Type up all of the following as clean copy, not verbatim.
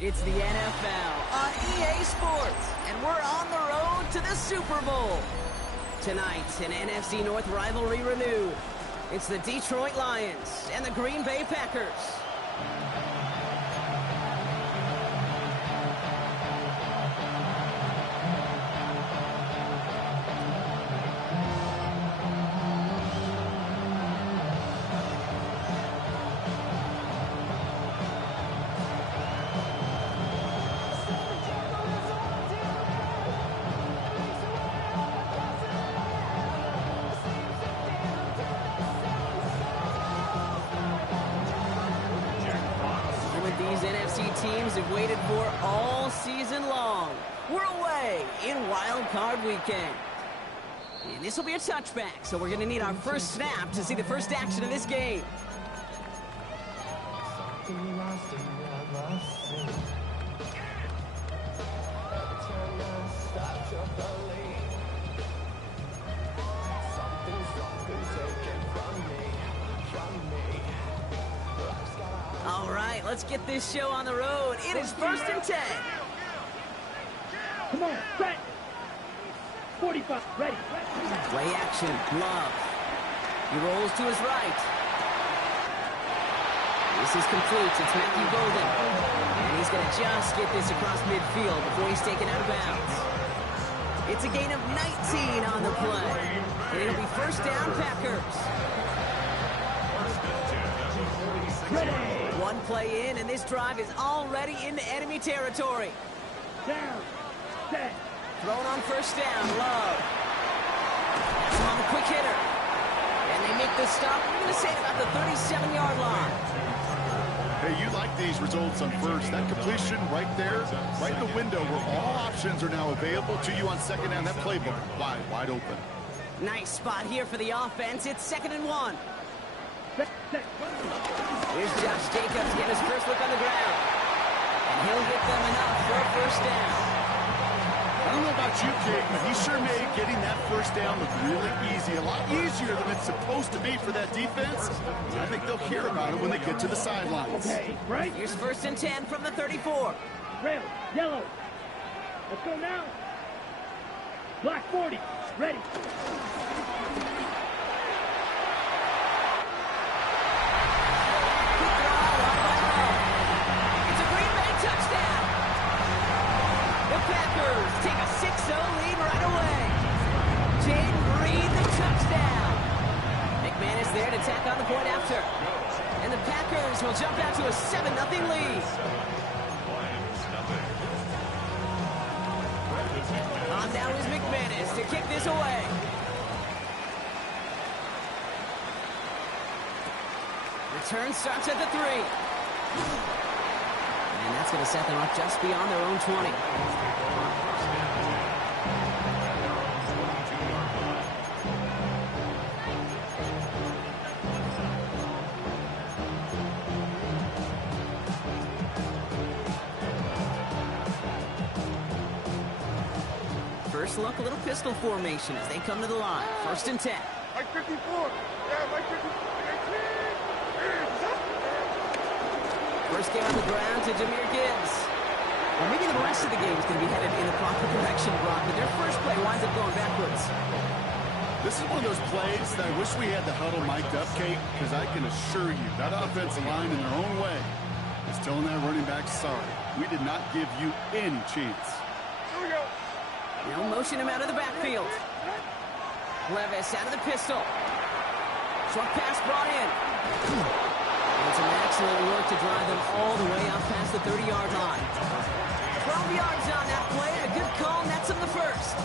It's the NFL on EA Sports, and we're on the road to the Super Bowl. Tonight, an NFC North rivalry renewed. It's the Detroit Lions and the Green Bay Packers. Teams have waited for all season long. We're away in Wild Card Weekend. And this will be a touchback, so we're going to need our first snap to see the first action of this game. All right, let's get this show on the road. It is 1st and 10. Come on, set. 45, ready. Play action, Love. He rolls to his right. This is complete. It's Matthew Golden. And he's going to just get this across midfield before he's taken out of bounds. It's a gain of 19 on the play. And it'll be first down, Packers. Ready. One play in, and this drive is already into enemy territory. Down, set. Thrown on first down, Love. That's on the quick hitter. And they make the stop, we're going to say about the 37-yard line. Hey, you like these results on first. That completion right there, right in the window where all options are now available to you on second down. That playbook wide open. Nice spot here for the offense. It's 2nd and 1. Here's Josh Jacobs getting his first look on the ground. And he'll get them enough for a first down. I don't know about you, Kate, but he sure made getting that first down look really easy. A lot easier than it's supposed to be for that defense. I think they'll hear about it when they get to the sidelines. Okay, right. Here's 1st and 10 from the 34. Red, yellow. Let's go now. Black 40, ready. Take a 6-0 lead right away. Jaden Reed, the touchdown. McManus there to tack on the point after. And the Packers will jump out to a 7-0 lead. On now is McManus to kick this away. Return starts at the 3. And that's going to set them up just beyond their own 20. First look, a little pistol formation as they come to the line. 1st and 10. Mike 54. Yeah, Mike 54. First game on the ground to Jahmyr Gibbs. Well, maybe the rest of the game is going to be headed in the proper direction, Brock, but their first play winds up going backwards. This is one of those plays that I wish we had the huddle mic'd up, Kate, because I can assure you that offensive line in their own way is telling that running back, sorry, we did not give you any chance. Here we go. They'll motion him out of the backfield. Levis out of the pistol. Short pass brought in. And some excellent work to drive them all the way up past the 30-yard line. 12 yards on that play, and a good call nets them the first.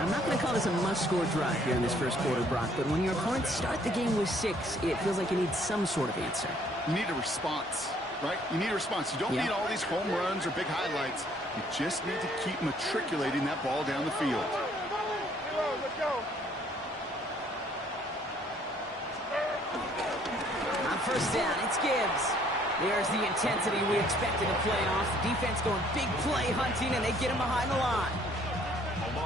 I'm not going to call this a must-score drive here in this first quarter, Brock, but when your opponents start the game with 6, it feels like you need some sort of answer. You need a response, right? You need a response. You don't need all these home runs or big highlights. You just need to keep matriculating that ball down the field. Let's go. On first down, it's Gibbs. There's the intensity we expect in the playoffs. Defense going big play hunting, and they get him behind the line.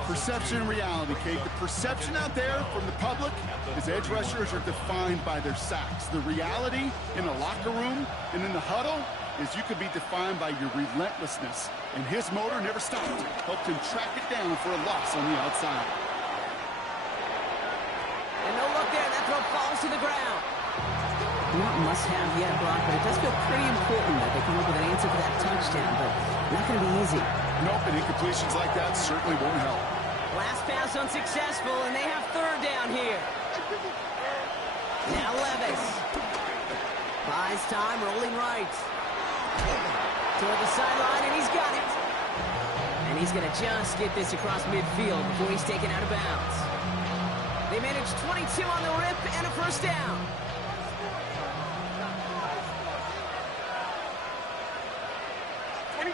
Perception and reality, Kate. The perception out there from the public is edge rushers are defined by their sacks. The reality in the locker room and in the huddle is you could be defined by your relentlessness, and his motor never stopped. Helped him track it down for a loss on the outside. And no look there. That throw falls to the ground. Not must-have yet, Brock, but it does feel pretty important that they come up with an answer for that touchdown, but not going to be easy. Nope, and incompletions like that certainly won't help. Last pass unsuccessful, and they have third down here. Now Levis. Buys time, rolling right. Toward the sideline, and he's got it. And he's going to just get this across midfield before he's taken out of bounds. They managed 22 on the rip and a first down.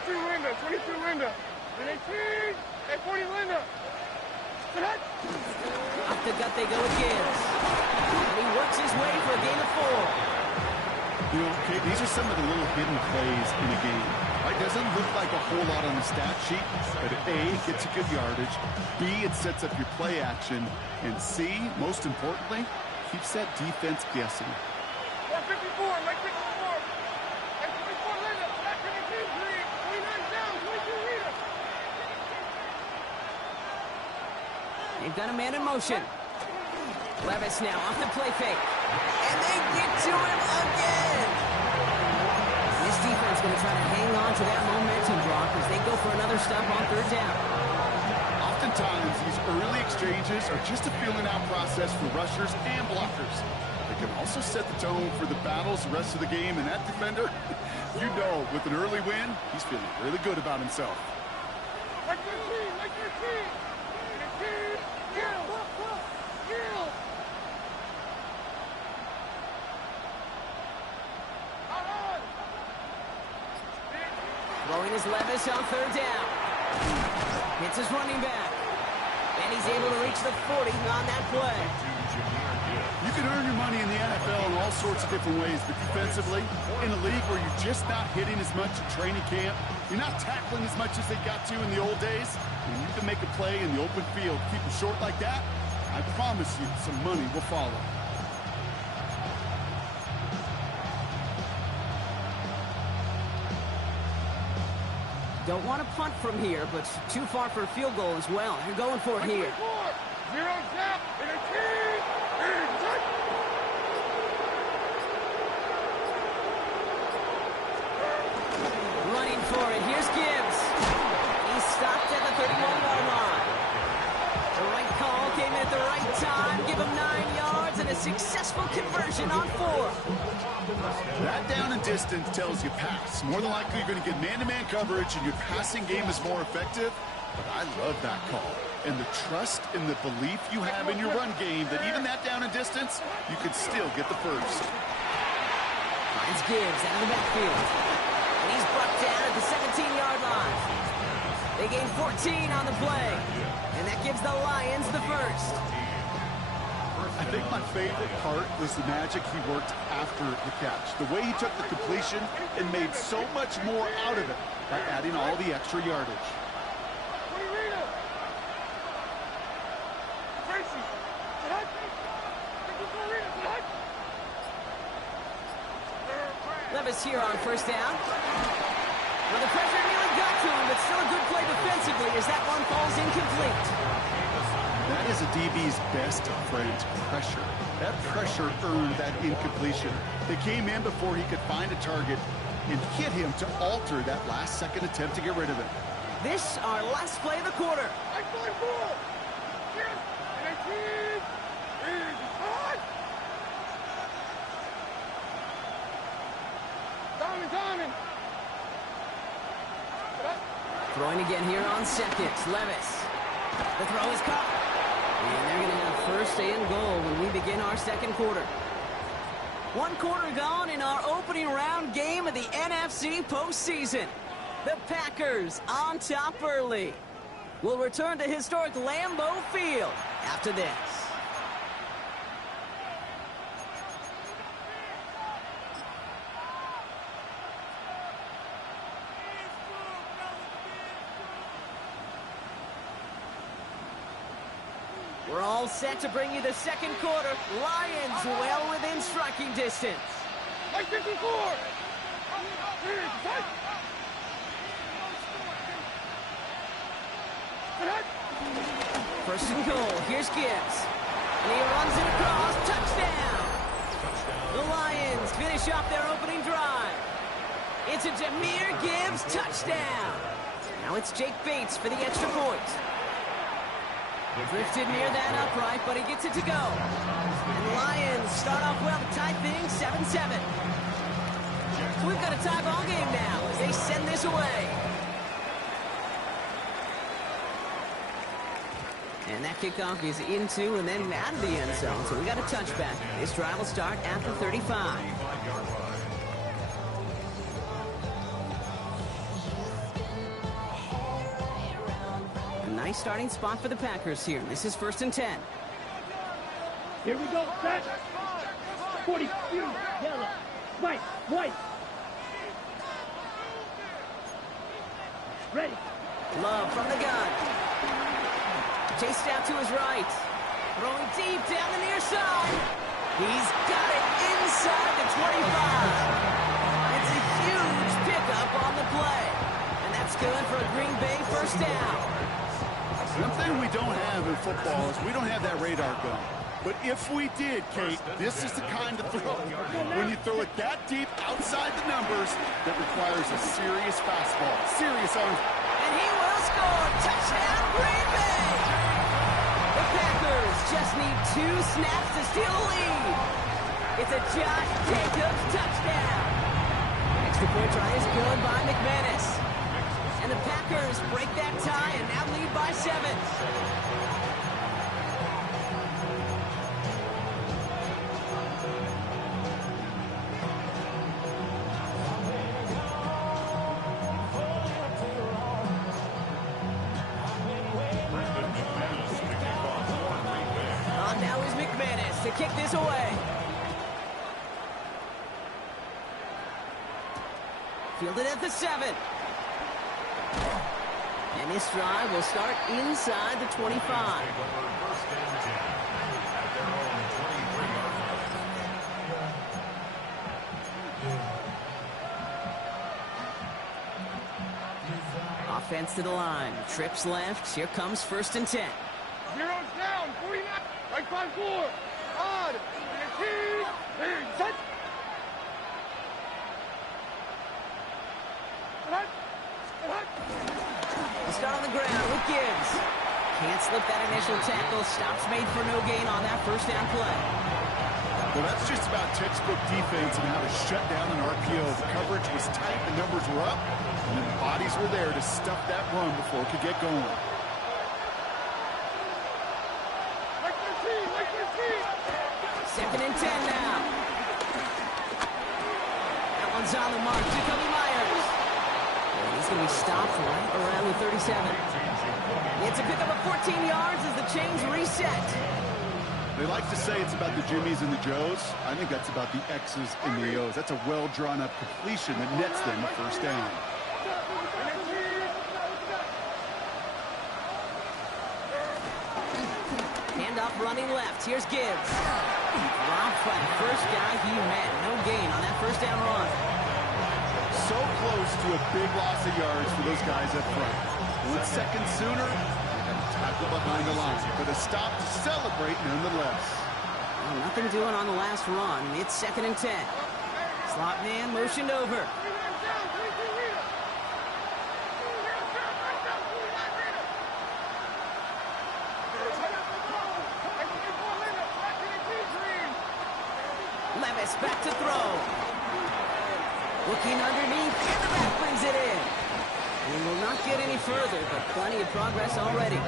Linda, 22 Linda. And 18, and 40 Linda. Off the gut they go with Gibbs. And he works his way for a gain of 4. You know, Kate, these are some of the little hidden plays in a game. It doesn't look like a whole lot on the stat sheet, but A, it gets you good yardage, B, it sets up your play action, and C, most importantly, keeps that defense guessing. 154, Mike 54. And 24 Linda, back to the team, 29 down, 22 Rita. They've got a man in motion. Levis now off the play fake. And they get to him again. This defense going to try to hang on to that momentum, Brock, as they go for another stop on third down. Oftentimes, these early exchanges are just a feeling-out process for rushers and blockers. They can also set the tone for the battles the rest of the game, and that defender, you know, with an early win, he's feeling really good about himself. Mike 13, Mike 13. And 18, Gill. Gill. Throwing his Levis on third down. Hits his running back. And he's able to reach the 40 on that play. You can earn your money in the NFL in all sorts of different ways, but defensively, in a league where you're just not hitting as much in training camp, you're not tackling as much as they got to in the old days, and you can make a play in the open field, keep it short like that, I promise you some money will follow. Don't want to punt from here, but too far for a field goal as well. You're going for it here. 0 snap, and a team. Running for it. Here's Gibbs. He's stopped at the 31-yard line. The right call came in at the right time. Give him 9 yards and a successful conversion on 4. That down and distance tells you pass. More than likely, you're going to get man-to-man coverage, and your passing game is more effective. But I love that call. And the trust and the belief you have in your run game that even that down and distance, you can still get the first. Finds Gibbs out of the backfield. And he's brought down at the 17-yard line. They gain 14 on the play. And that gives the Lions the first. I think my favorite part was the magic he worked after the catch. The way he took the completion and made so much more out of it by adding all the extra yardage. Levis here on first down. Well, the pressure nearly got to him, but still a good play defensively as that one falls incomplete. That is a DB's best friend, pressure. That pressure earned that incompletion. They came in before he could find a target and hit him to alter that last-second attempt to get rid of it. This, our last play of the quarter. Throwing again here on seconds. Levis. The throw is caught. And they're going to have first and goal when we begin our second quarter. 1 quarter gone in our opening round game of the NFC postseason. The Packers on top early. We'll return to historic Lambeau Field after this. We're all set to bring you the second quarter. Lions well within striking distance. Mike 54. First and goal. Here's Gibbs. And he runs it across. Touchdown! The Lions finish off their opening drive. It's a Jahmyr Gibbs touchdown. Now it's Jake Bates for the extra point. Drifted near that upright, but he gets it to go. And the Lions start off well to tie things 7-7. So we've got a tie ball game now as they send this away. And that kickoff is into and then out of the end zone. So we got a touchback. This drive will start at the 35. A nice starting spot for the Packers here. This is 1st and 10. Here we go, set. 40, yellow, white, white. Ready. Love from the gun. Chased out to his right. Throwing deep down the near side. He's got it inside the 25. It's a huge pickup on the play. And that's good for a Green Bay first down. One thing we don't have in football is we don't have that radar gun. But if we did, Kate, this is the kind of throw, when you throw it that deep outside the numbers, that requires a serious fastball, serious arm. And he will score. Touchdown, Green Bay! The Packers just need 2 snaps to steal a lead. It's a Josh Jacobs touchdown. Extra point try is good by McManus. And the Packers break that tie and now lead by 7. Now is McManus to kick this away. Fielded at the 7. And this drive will start inside the 25. Offense to the line. Trips left. Here comes 1st and 10. Zero's down, 49. Right by 4. Odd. And set. The start on the ground with Gibbs. Can't slip that initial tackle. Stops made for no gain on that first down play. Well, that's just about textbook defense and how to shut down an RPO. The coverage was tight, the numbers were up, and the bodies were there to stuff that run before it could get going. Second and 10 now. That one's on the mark. Jacoby Myers. And he's going to be stopped right around the 37. It's a pickup of 14 yards as the chains reset. They like to say it's about the Jimmies and the Joes. I think that's about the X's and the O's. That's a well-drawn-up completion that nets them a first down. Handoff running left. Here's Gibbs. Dropped by the first guy he met. No gain on that first down run. So close to a big loss of yards for those guys up front. 1 second sooner, and a tackle behind the line. But a stop to celebrate nonetheless. Well, nothing doing on the last run. It's 2nd and 10. Slot man motioned over. Levis back to throw. Looking underneath, and the back brings it in. And will not get any further, but plenty of progress already.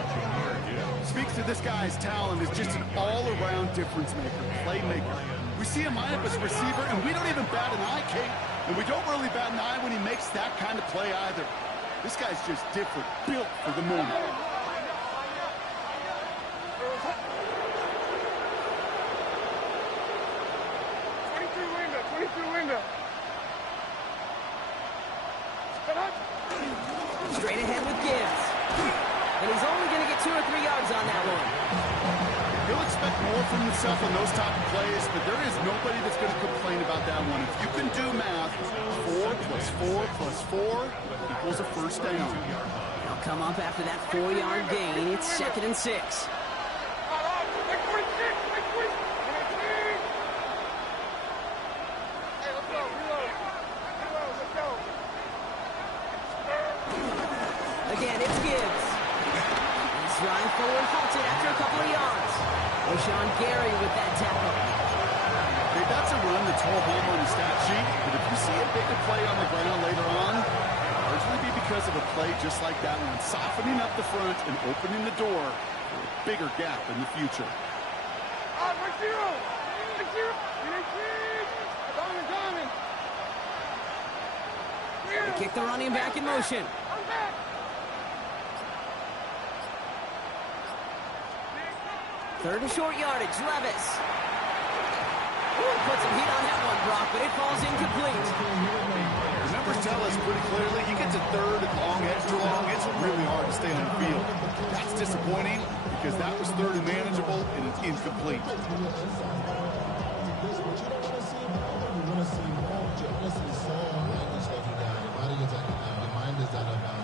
Speaks to this guy's talent as just an all-around difference maker, playmaker. We see him line up as a receiver, and we don't even bat an eye, Kate. And we don't really bat an eye when he makes that kind of play either. This guy's just different, built for the moment. 22 window. Straight ahead with Gibbs. And he's only going to get 2 or 3 yards on that one. He'll expect more from himself on those type of plays, but there is nobody that's going to complain about that one. If you can do math, 4 plus 4 plus 4 equals a first down. They'll come up after that 4-yard gain. It's 2nd and 6. Again, it's Gibbs. He's running forward, halted after a couple of yards. O'Shawn Gary with that tackle. Hey, that's a run that's all home on the stat sheet, but if you see a bigger play on the ground later on, it'll largely be because of a play just like that one, softening up the front and opening the door for a bigger gap in the future. They kick the running back in motion. Third and short yardage, Levis. Ooh, put some heat on that one, Brock, but it falls incomplete. The numbers tell us pretty clearly, you get to third and long, extra long, it's really hard to stay on the field. That's disappointing because that was third and manageable and it's incomplete.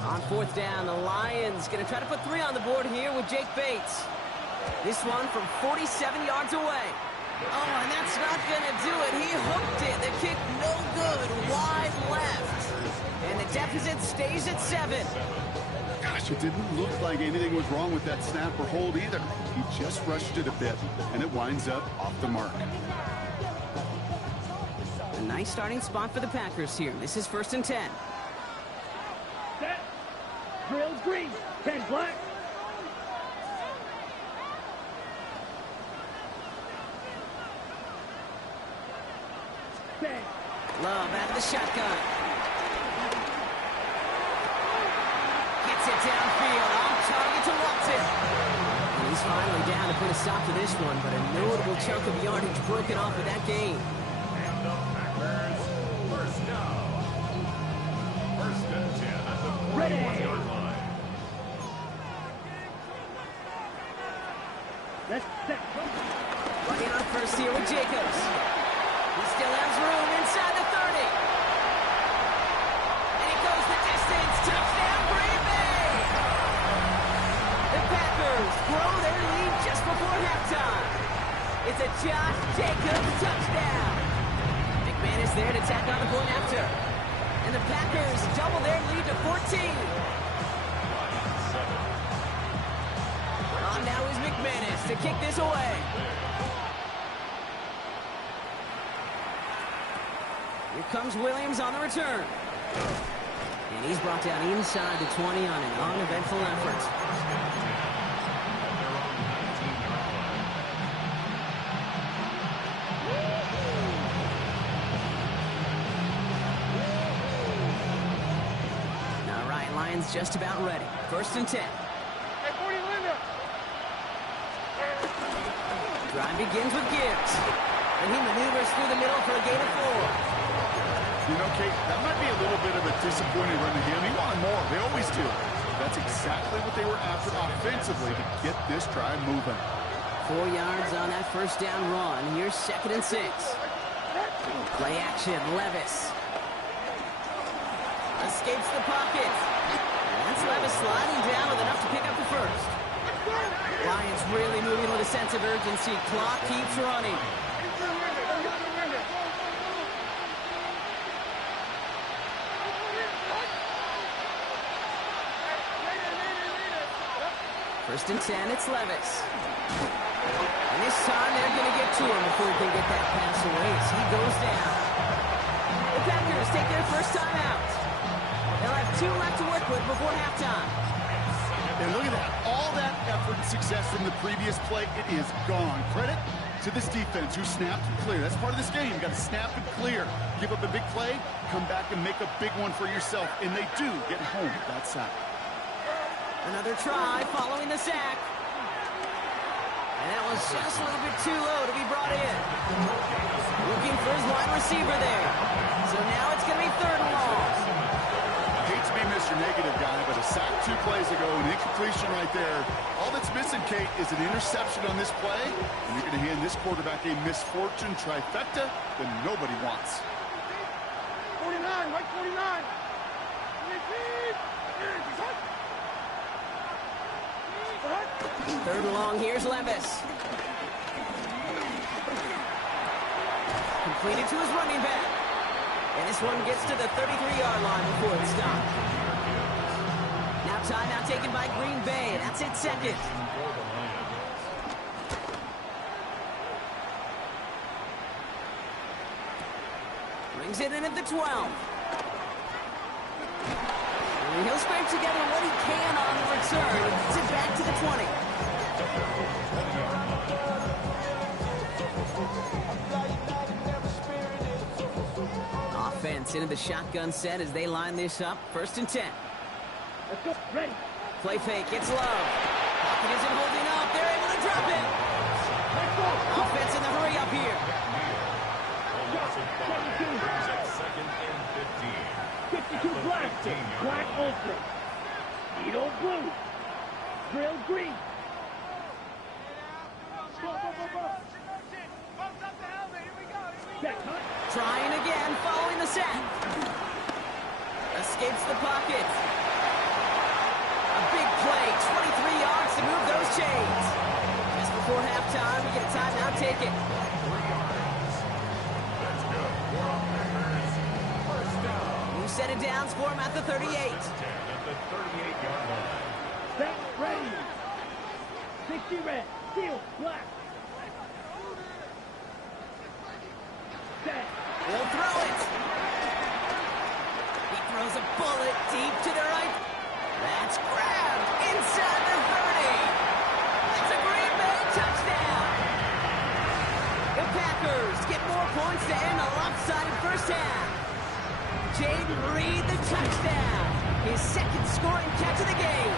On 4th down, the Lions going to try to put 3 on the board here with Jake Bates. This one from 47 yards away. Oh, and that's not going to do it. He hooked it. The kick no good. Wide left. And the deficit stays at 7. Gosh, it didn't look like anything was wrong with that snap or hold either. He just rushed it a bit, and it winds up off the mark. A nice starting spot for the Packers here. This is 1st and 10. Set. Drill green. 10 black. Love out of the shotgun. Gets it downfield. On target to Walton. And he's finally down to put a stop to this one, but a notable chunk of yardage broken off of that gain. And the Packers, first down. 1st and 10 at the 41-yard line. Let's set. Running on first here with Jacobs. He still has room inside the 30. And he goes the distance. Touchdown, Green Bay! The Packers grow their lead just before halftime. It's a Josh Jacobs touchdown. McManus there to tack on the point after. And the Packers double their lead to 14. On now is McManus to kick this away. Here comes Williams on the return. And he's brought down inside the 20 on an uneventful effort. All right, Lions just about ready. 1st and 10. Drive begins with Gibbs. And he maneuvers through the middle for a gain of 4. You know, Kate, that might be a little bit of a disappointing run to him. He wanted more. They always do. That's exactly what they were after offensively to get this drive moving. 4 yards on that 1st down run. Here's 2nd and 6. Play action, Levis. Escapes the pocket. And that's Levis sliding down with enough to pick up the 1st. Lions really moving with a sense of urgency. Clock keeps running. First and 10, it's Levis. And this time they're going to get to him before he can get that pass away as he goes down. The Packers take their first time out. They'll have 2 left to work with before halftime. And look at that. All that effort and success from the previous play, it is gone. Credit to this defense who snapped and cleared. That's part of this game. You got to snap and clear. Give up a big play, come back and make a big one for yourself. And they do get home with that sack. Another try following the sack. And that was just a little bit too low to be brought in. Looking for his wide receiver there. So now it's going to be 3rd and long. Hate to be Mr. Negative guy, but a sack 2 plays ago, an incompletion right there. All that's missing, Kate, is an interception on this play, and you're going to hand this quarterback a misfortune trifecta that nobody wants. 49, Mike 49. Third and long, here's Levis. Completed to his running back. And this one gets to the 33-yard line before it's stopped. Now timeout taken by Green Bay. That's it, second. Brings it in at the 12. And he'll scrape together what he can on the return. Gets it back to the 20. Offense into the shotgun set as they line this up. 1st and 10. Let's go. Ready. Play fake. It's Love. Pocket isn't holding up. They're able to drop it. Let's go. Offense in the hurry up here. Second and 15. 52 black. Black ultra. Edo blue. Drill green. Go, go, go, go. Check, huh? Trying again, following the set. Escapes the pocket. A big play, 23 yards to move those chains. Just before halftime, we get a timeout taken. New set of downs for him at the 38. At the 38-yard line. Set, ready. 60 red. Steel, black. Set. He'll throw it. He throws a bullet deep to the right. That's grabbed inside the 30. It's a Green Bay touchdown. The Packers get more points to end a lopsided first half. Jaden Reed, the touchdown. His second scoring catch of the game.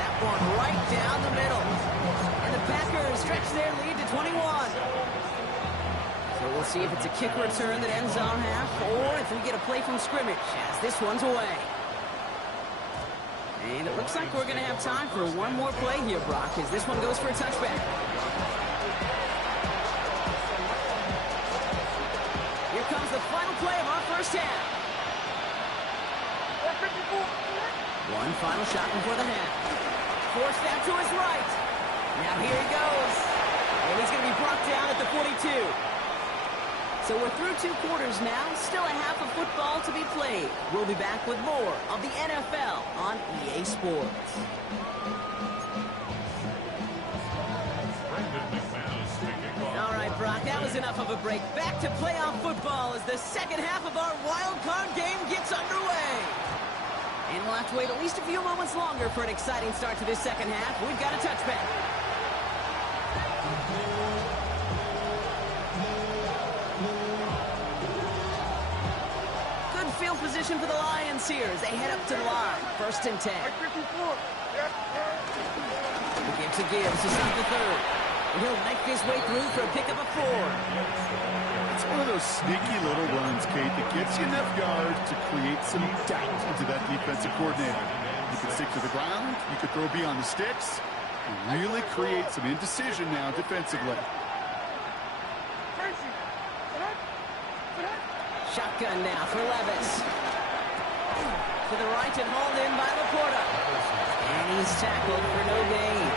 That one right down the middle. And the Packers stretch their lead to 21. So we'll see if it's a kick return that ends on half, or if we get a play from scrimmage, as this one's away. And it looks like we're going to have time for one more play here, Brock, as this one goes for a touchback. Here comes the final play of our first half. One final shot before the half. Forced out to his right. Now here he goes. And he's going to be brought down at the 42. So we're through 2 quarters now, still a half of football to be played. We'll be back with more of the NFL on EA Sports. All right, Brock, that was enough of a break. Back to playoff football as the second half of our wild card game gets underway. And we'll have to wait at least a few moments longer for an exciting start to this second half. We've got a touchback. Field position for the Lions here as they head up to the line. 1st and 10. Gives to Gibbs to stop the third. And he'll knife his way through for a pickup of 4. It's one of those sneaky little runs, Kate, that gets you enough yards to create some doubt into that defensive coordinator. You can stick to the ground, you can throw beyond the sticks, and really create some indecision now defensively. Shotgun now for Levis. To the right and hauled in by Laporta. And he's tackled for no gain.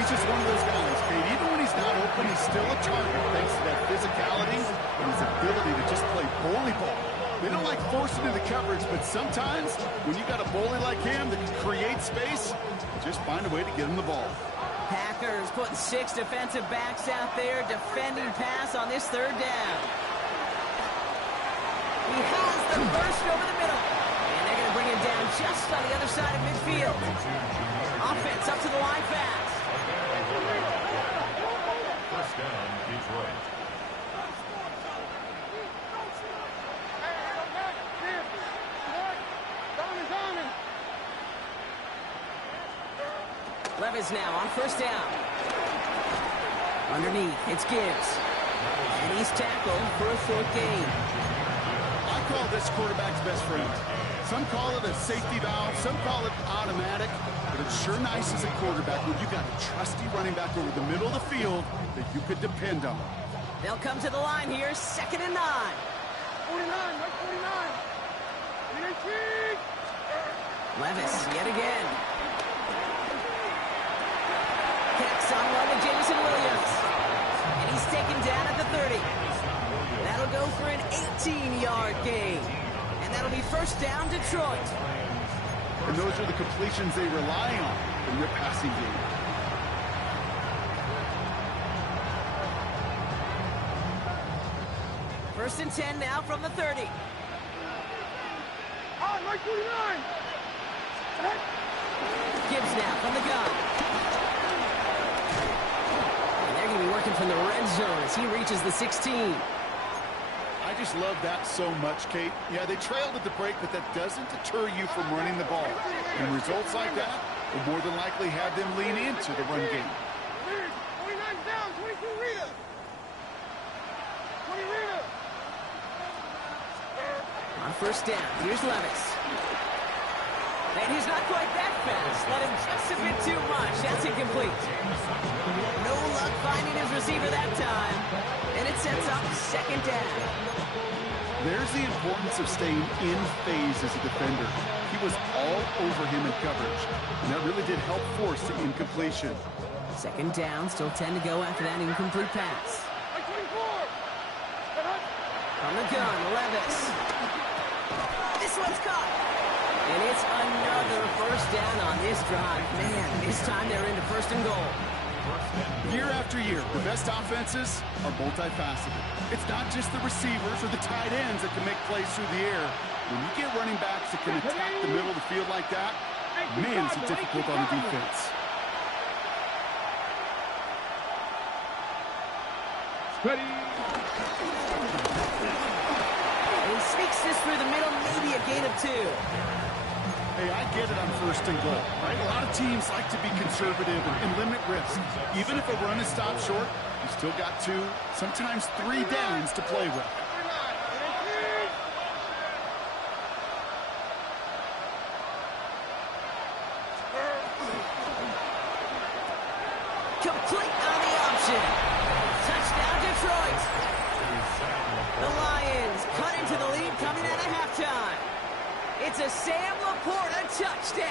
He's just one of those guys, Kate. Even when he's not open, he's still a target thanks to that physicality and his ability to just play bully ball. They don't like forcing into coverage, but sometimes when you got a bully like him that can create space, just find a way to get him the ball. Packers putting 6 defensive backs out there defending pass on this 3rd down. He has the burst over the middle. And they're going to bring him down just on the other side of midfield. Offense up to the line fast. First down, Detroit. Levis now on 1st down. Underneath, it's Gibbs. And he's tackled for a 4th gain. I call this quarterback's best friend. Some call it a safety valve, some call it automatic, but it's sure nice as a quarterback when you got a trusty running back over the middle of the field that you could depend on. They'll come to the line here, 2nd and 9. 49, right 49. 319. Levis, yet again. Kicks on one to Jameson Williams. And he's taken down at the 30. That'll go for an 18-yard gain. And that'll be first down, Detroit. And those are the completions they rely on in their passing game. First and 10 now from the 30. On, right 49. Gibbs now from the gun. And they're going to be working from the red zone as he reaches the 16. I just love that so much, Kate. Yeah, they trailed at the break, but that doesn't deter you from running the ball. And results like that will more than likely have them lean into the run game. 29 down, 22 Rita. 20 Rita. On first down, here's Levis. And he's not quite that fast. Let him just a bit too much. That's incomplete. No luck finding his receiver that time. And it sets up second down. There's the importance of staying in phase as a defender. He was all over him in coverage, and that really did help force the incompletion. Second down, still 10 to go after that incomplete pass. Right 24. From the gun, Levis. This one's caught. And it's another first down on this drive. Man, this time they're into first and goal. Year after year, the best offenses are multifaceted. It's not just the receivers or the tight ends that can make plays through the air. When you get running backs that can attack the middle of the field like that, man, is it difficult on the defense. Ready. And he sneaks this through the middle, maybe a gain of 2. Hey, I get it on first and goal, right? A lot of teams like to be conservative and limit risk. Even if a run is stopped short, you still got 2, sometimes 3 downs to play with. Complete on the option. Touchdown, Detroit. The Lions cut into the lead coming out of halftime. It's a Sam Laporta touchdown.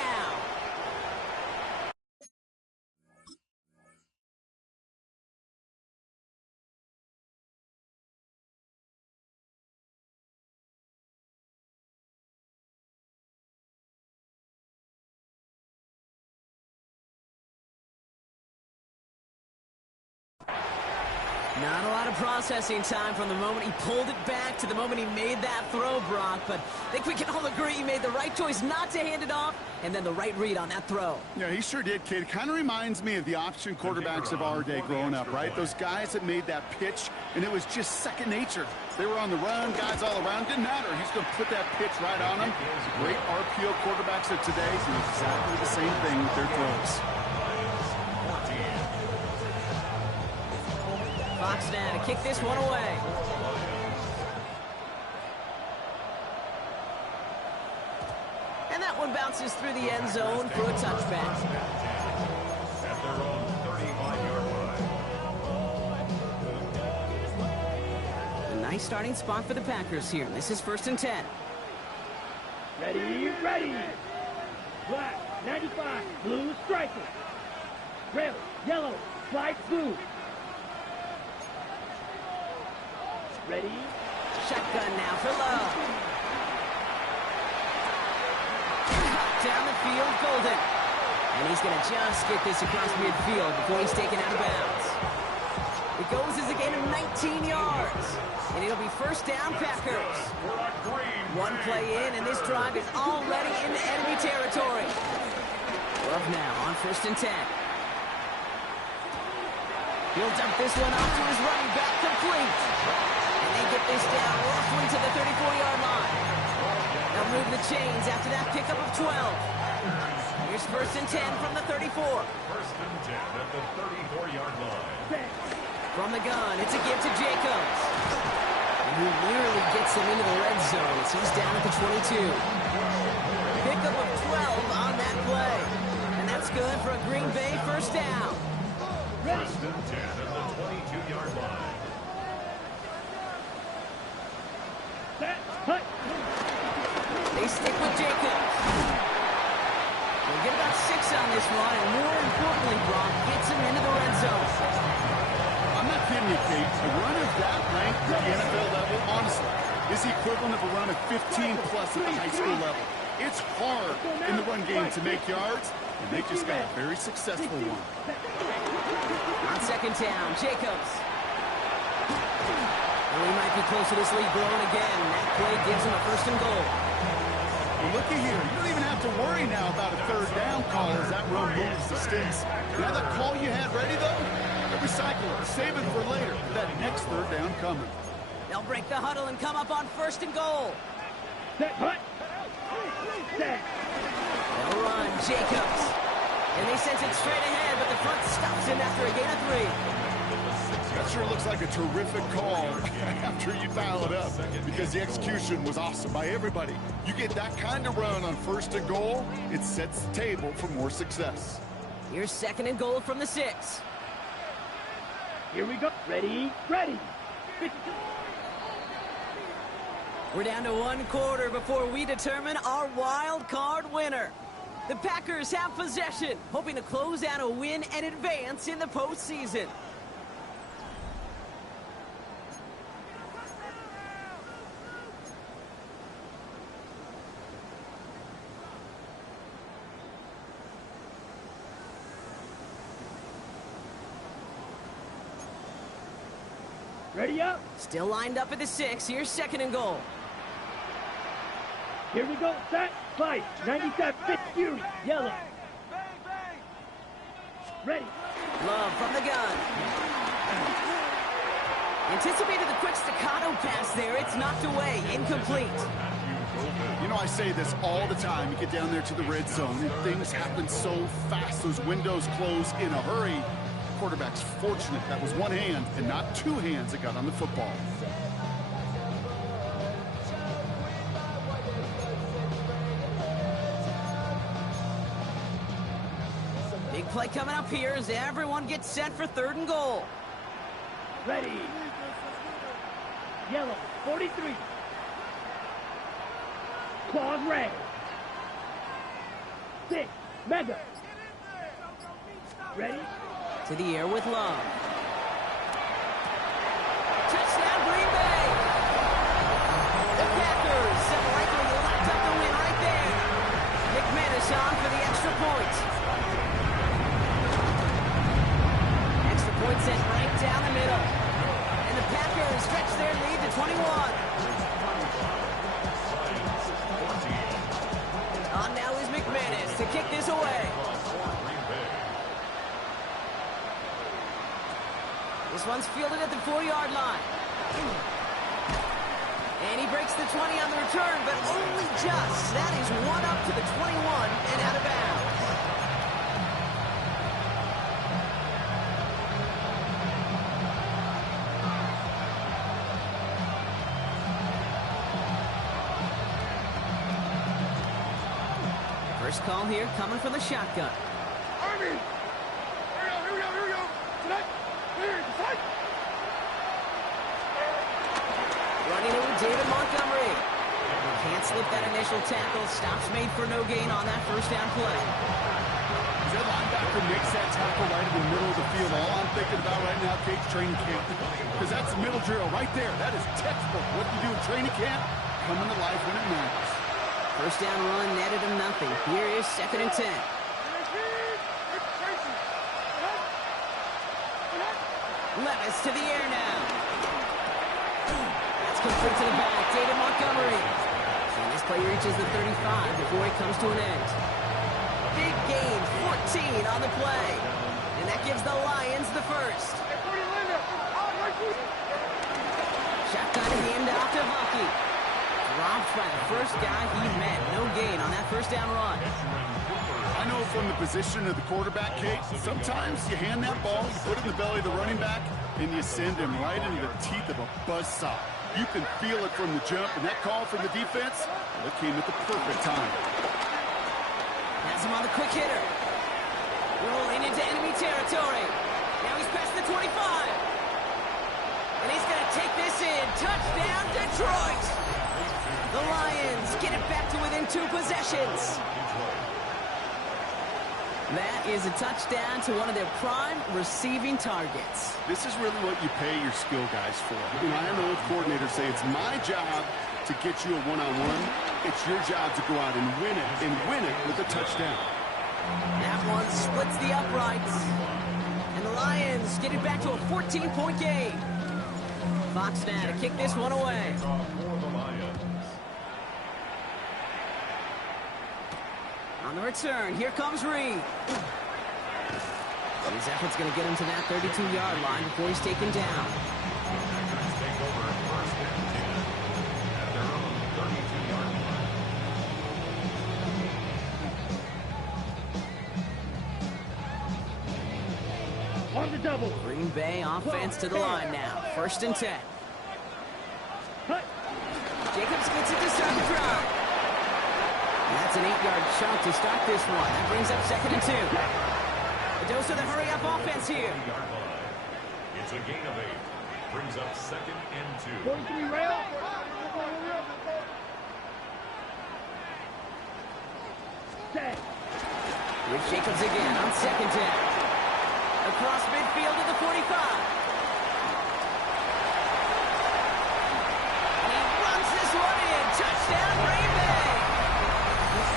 Not a lot of processing time from the moment he pulled it back to the moment he made that throw, Brock. But I think we can all agree he made the right choice not to hand it off, and then the right read on that throw. Yeah, he sure did, kid. It kind of reminds me of the option quarterbacks of our day growing up, right? Those guys that made that pitch, and it was just second nature. They were on the run, guys all around. Didn't matter. He's going to put that pitch right on them. Great RPO quarterbacks of today do exactly the same thing with their throws. Fox now to kick this one away. And that one bounces through the end zone for a touchback. At their own 35-yard line. A nice starting spot for the Packers here. This is first and 10. Ready, ready. Black, 95, blue striker. Red, yellow, light blue. Ready? Shotgun now for Love. Down the field, Golden. And he's going to just get this across midfield before he's taken out of bounds. It goes as a gain of 19 yards. And it'll be first down, Packers. One play in, and this drive is already into enemy territory. Love now on first and 10. He'll dump this one off to his running back, complete. And they get this down roughly to the 34-yard line. They'll move the chains after that pickup of 12. Here's first and 10 from the 34. First and 10 at the 34-yard line. From the gun, it's a give to Jacobs. And he nearly gets them into the red zone as he's down at the 22. Pickup of 12 on that play. And that's good for a Green Bay first down. First and 10 at the 22-yard line. set, cut. They stick with Jacobs. They'll get about 6 on this run, and more importantly, Brock gets him into the red zone. I'm not kidding you, Kate. A run of that length at the NFL level, honestly, is the equivalent of a run of 15-plus at the high school level. It's hard in the run game to make yards, and they just got a very successful one. On second down, Jacobs. Well, he might be close to this lead growing again. That play gives him a 1st and goal. Well, looky here. You don't even have to worry now about a 3rd down call as that run moves the sticks. Now that call you had ready, though, recycle it. Save it for later. That next 3rd down coming. They'll break the huddle and come up on 1st and goal. Set, cut. Set. They'll run, Jacobs. And they send it straight ahead, but the front stops him after a gain of 3. That sure looks like a terrific call after you dial it up, because the execution was awesome by everybody. You get that kind of run on 1st and goal, it sets the table for more success. Here's 2nd and goal from the 6. Here we go. Ready, ready. We're down to 1 quarter before we determine our wild card winner. The Packers have possession, hoping to close out a win and advance in the postseason. Ready up. Still lined up at the 6. Here's 2nd and goal. Here we go. Set, fight. 97, Fit Fury, yellow. Ready. Love from the gun. Anticipated the quick staccato pass there. It's knocked away. Incomplete. You know, I say this all the time. You get down there to the red zone, and things happen so fast. Those windows close in a hurry. Quarterback's fortunate that was one hand and not 2 hands that got on the football. Big play coming up here as everyone gets set for 3rd and goal. Ready. Yellow, 43. Claws red. 6, mega. Ready. To the air with Love. Touchdown, Green Bay! The Packers have likely locked up the win right there. McManus on for the extra point. Extra point sent right down the middle. And the Packers stretch their lead to 21. On now is McManus to kick this away. This one's fielded at the 4-yard line. And he breaks the 20 on the return, but only just. That is 1 up to the 21 and out of bounds. First call here coming from the shotgun. Army! Here we go. Tonight, clear, fight! Running it with David Montgomery. Can't slip that initial tackle. Stops made for no gain on that 1st down play. That linebacker makes that tackle right in the middle of the field. All I'm thinking about right now, Kate's training camp. Because that's the middle drill right there. That is textbook. What you do in training camp, coming to life when it matters. 1st down run netted him nothing. Here is 2nd and 10. Levis to the air now. That's complete to the back. David Montgomery. And this play reaches the 35 before it comes to an end. Big gain, 14 on the play. And that gives the Lions the first. Shotgun handoff to Bucky. Dropped by the first guy he met. No gain on that 1st down run. I know from the position of the quarterback, Kate, sometimes you hand that ball, you put it in the belly of the running back, and you send him right into the teeth of a buzzsaw. You can feel it from the jump, and that call from the defense, well, it came at the perfect time. Has him on the quick hitter. Rolling into enemy territory. Now he's past the 25. And he's going to take this in. Touchdown, Detroit! get it back to within 2 possessions. That is a touchdown to one of their prime receiving targets. This is really what you pay your skill guys for. You know, I had an old coordinator say it's my job to get you a one-on-one. It's your job to go out and win it with a touchdown. That one splits the uprights. And the Lions get it back to a 14-point game. Fox now to kick this one away. On the return, here comes Reed. His effort's going to get him to that 32-yard line before he's taken down. Take over first and 10 at their own 32-yard line. On the double. Green Bay offense to the line now. First and 10. Cut. Jacobs gets it to start the drive. That's an 8-yard chunk to start this one. That brings up second and 2. A dose of the hurry-up offense here. 40-yard line. It's a gain of 8. Brings up second and 2. 43 rail. Set. With Jacobs again on second down. Across midfield to the 45. And he runs this one in. Touchdown, Green Bay.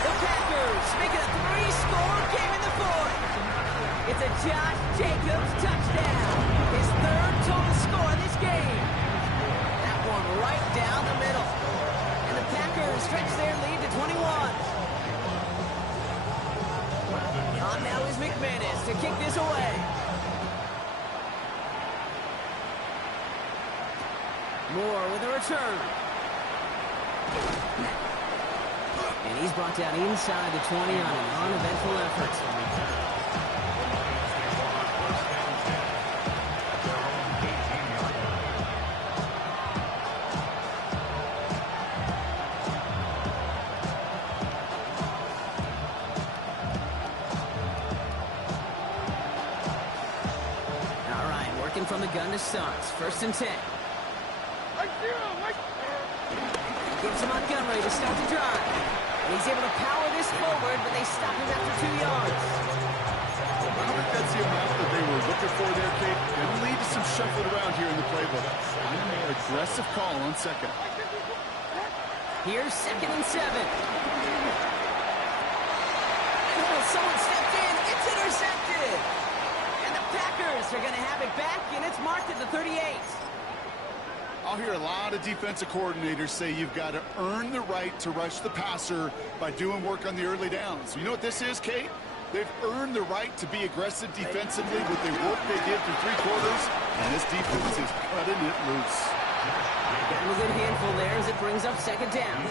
The Packers make it a 3-score game in the fourth. It's a Josh Jacobs touchdown. His 3rd total score in this game. That one right down the middle. And the Packers stretch their lead to 21. On now is McManus to kick this away. Moore with a return. And he's brought down inside the 20 on an uneventful effort. All right, working from the gun to starts. First and 10. Gives to Montgomery to start the drive. And he's able to power this forward, but they stop him after 2 yards. I don't think that's the amount that they were looking for there, Kate. It'll lead to some shuffling around here in the playbook. A more aggressive call on second. Here's second and 7. Oh, someone stepped in. It's intercepted. And the Packers are going to have it back, and it's marked at the 38. I'll hear a lot of defensive coordinators say you've got to earn the right to rush the passer by doing work on the early downs. You know what this is, Kate? They've earned the right to be aggressive defensively with the work they did for 3 quarters, and this defense is cutting it loose. Getting a good handful there as it brings up second down.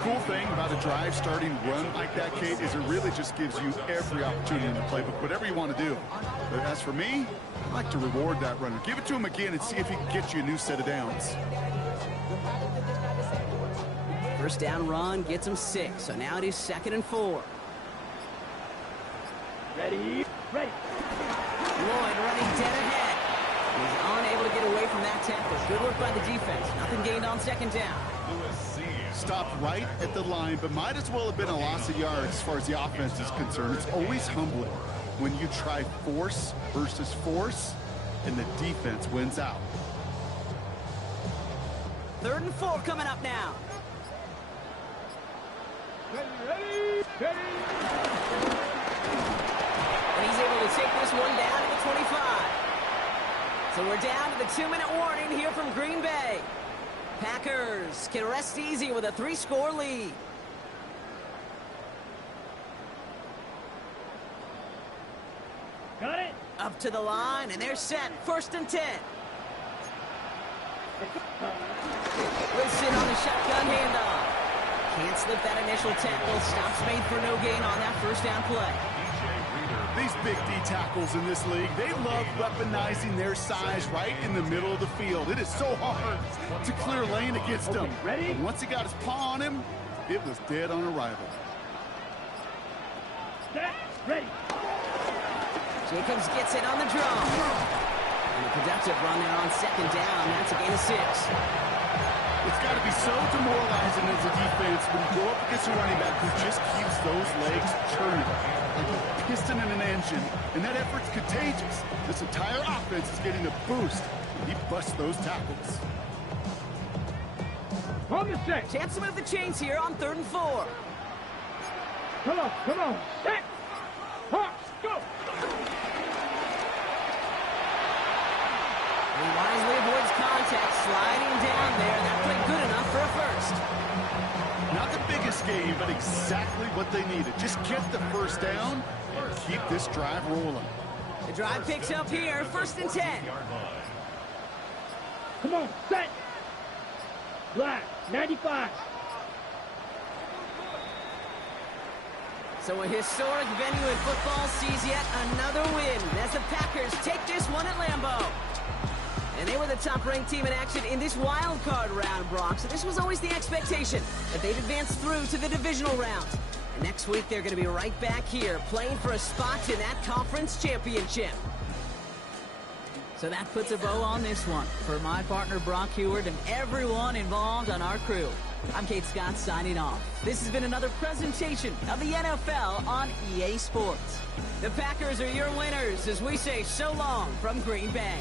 Cool thing about a drive starting run like that, Kate, is it really just gives you every opportunity in the playbook, whatever you want to do. But as for me, I like to reward that runner. Give it to him again and see if he can get you a new set of downs. First down run gets him 6, so now it is second and 4. Ready. Ready. Lloyd running dead ahead. He's unable to get away from that tackle. Good work by the defense. Nothing gained on second down. Stopped right at the line, but might as well have been a loss of yards as far as the offense is concerned. It's always humbling when you try force versus force, and the defense wins out. Third and 4 coming up now. Ready. Ready. And he's able to take this one down to the 25. So we're down to the 2-minute warning here from Green Bay. Packers can rest easy with a 3-score lead. Got it. Up to the line, and they're set. First and 10. Wilson on the shotgun handoff. Can't slip that initial tackle. Stops made for no gain on that first down play. These big D tackles in this league, they love weaponizing their size right in the middle of the field. It is so hard to clear lane against them. Ready? But once he got his paw on him, it was dead on arrival. Set. Ready. Jacobs gets it on the draw. And a productive run there on second down. That's a gain of 6. It's got to be so demoralizing as a defense offense when you go up against a running back who just keeps those legs churning like a piston in an engine, and that effort's contagious. This entire offense is getting a boost when he busts those tackles. On the set. Chance to move the chains here on 3rd and 4. Come on, come on. Set. Hawk, go. He wisely avoids contact, sliding down there. That played good enough for a first. Not the biggest gain, but exactly what they needed. Just get the first down and keep this drive rolling. The drive picks up here, 1st and 10. Come on, set. Black, 95. So a historic venue in football sees yet another win as the Packers take this one at Lambeau. And they were the top-ranked team in action in this wild card round, Brock. So this was always the expectation that they'd advance through to the divisional round. And next week they're going to be right back here playing for a spot in that conference championship. So that puts a bow on this one. For my partner Brock Huard and everyone involved on our crew, I'm Kate Scott signing off. This has been another presentation of the NFL on EA Sports. The Packers are your winners as we say so long from Green Bay.